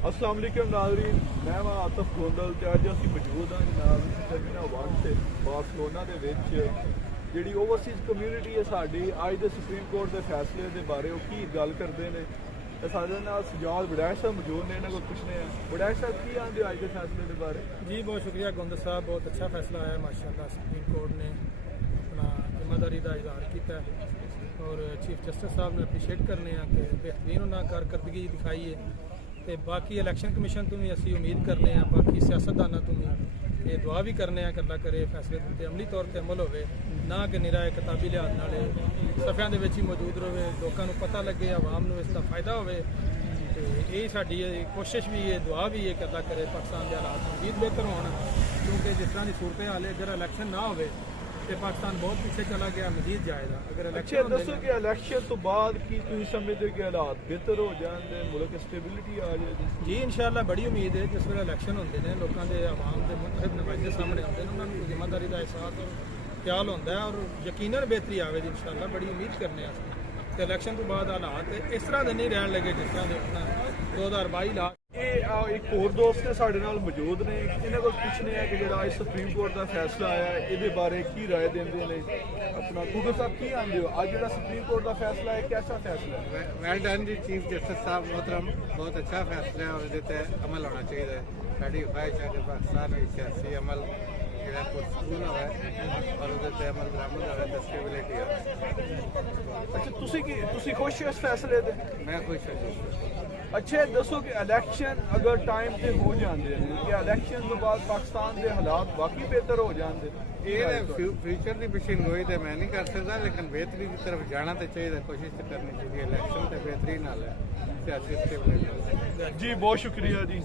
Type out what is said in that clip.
अस्सलाम वालेकुम नाज़रीन, मैं हाँ आतिफ गोंदल ते अज असीं मौजूद हाँ जनाब टर्मिनल 1 ते बार्सिलोना दे विच जिहड़ी ओवरसीज़ कम्यूनिटी है साडी अज दे सुप्रीम कोर्ट के फैसले के बारे वो की गल करते हैं। साडे नाल सजाद वड़ैच साहब मौजूद ने, इन्हां कोल पुछने हैं। वड़ैच साहब की आंदे अज के फैसले के बारे? जी बहुत शुक्रिया गोंदल साहब, बहुत अच्छा फैसला आया माशाल्लाह। सुप्रीम कोर्ट ने अपना जिम्मेदारी का इजहार किया और चीफ जस्टिस साहब ने अप्रीशिएट करने कि बेहतरीन उन्हें कारकर्दगी दिखाई है। तो बाकी इलैक्शन कमीशन तो भी असी उम्मीद करने, बाकी सियासतदानों तो भी ये दुआ भी करने कि अल्लाह करे फैसले उत्ते अमली तौर पर अमल होवे, ना कि निरा किताबी लिहाज नाले सफ़ियां दे विच ही मौजूद रहे, लोगों को पता लगे, आवाम को इसका फायदा होवे। तो यही साडी कोशिश भी है, दुआ भी है कि अल्लाह करे पाकिस्तान के हालात मजीद बेहतर होना, क्योंकि जिस तरह की सूरत हाल है अगर इलैक्शन ना हो तो पाकिस्तान बहुत पीछे चला गया, मजीद जाएगा। अगर अच्छा दसो कि इलैक्शन तो बाद की तुम समझते हो कि हालात बेहतर हो जाए, मुल्क स्टेबिलिटी आ जाए? जी इंशाअल्लाह बड़ी उम्मीद है। जिस वे इलैक्शन होंगे ने लोगों के आवाम के मुंतखब नुमाइंदे सामने आते हैं, उन्होंने जिम्मेदारी का एहसास और ख्याल होता है और यकीनन बेहतरी आएगी इंशाअल्लाह, बड़ी उम्मीद करने। तो इलैक्शन तो बाद हालात इस तरह के नहीं रहन लगे जिस तरह के अपना 2022 लाख। एक होर दोस्त ने साडे नाल मौजूद ने, इन्हां कोल पुछने हैं कि जिहड़ा अज सुप्रीम कोर्ट का फैसला आया इहदे बारे की राय देंदे ने अपना। गूगल साहब की आंदे हो अज जिहड़ा सुप्रीम कोर्ट का फैसला है, कैसा फैसला है? वेल डन जी चीफ जस्टिस साहब मोहतरम, बहुत अच्छा फैसला है और ये अमल होना चाहिए। साड़ी ख्वाहिश है कि पाकिस्तान में सियासी अमल जो पुरसकून हो और उहदे अमल दरामद हो, स्टेबिलिटी हो। अच्छा तुसी खुश हो इस फैसले से? मैं खुश हूँ जी। अच्छा दसो कि इलैक्शन अगर टाइम से हो जाते हैं कि इलैक्शन तो बाद पाकिस्तान के हालात बाकी बेहतर हो जाते? ये फ्यूचर की पेशिनगोई तो मैं नहीं कर सकता, लेकिन बेहतरी की तरफ जाना तो चाहिए, कोशिश तो करनी चाहिए। इलैक्शन तो बेहतरीन हाल है, सियासी स्टेबिलिटी। जी बहुत शुक्रिया जी।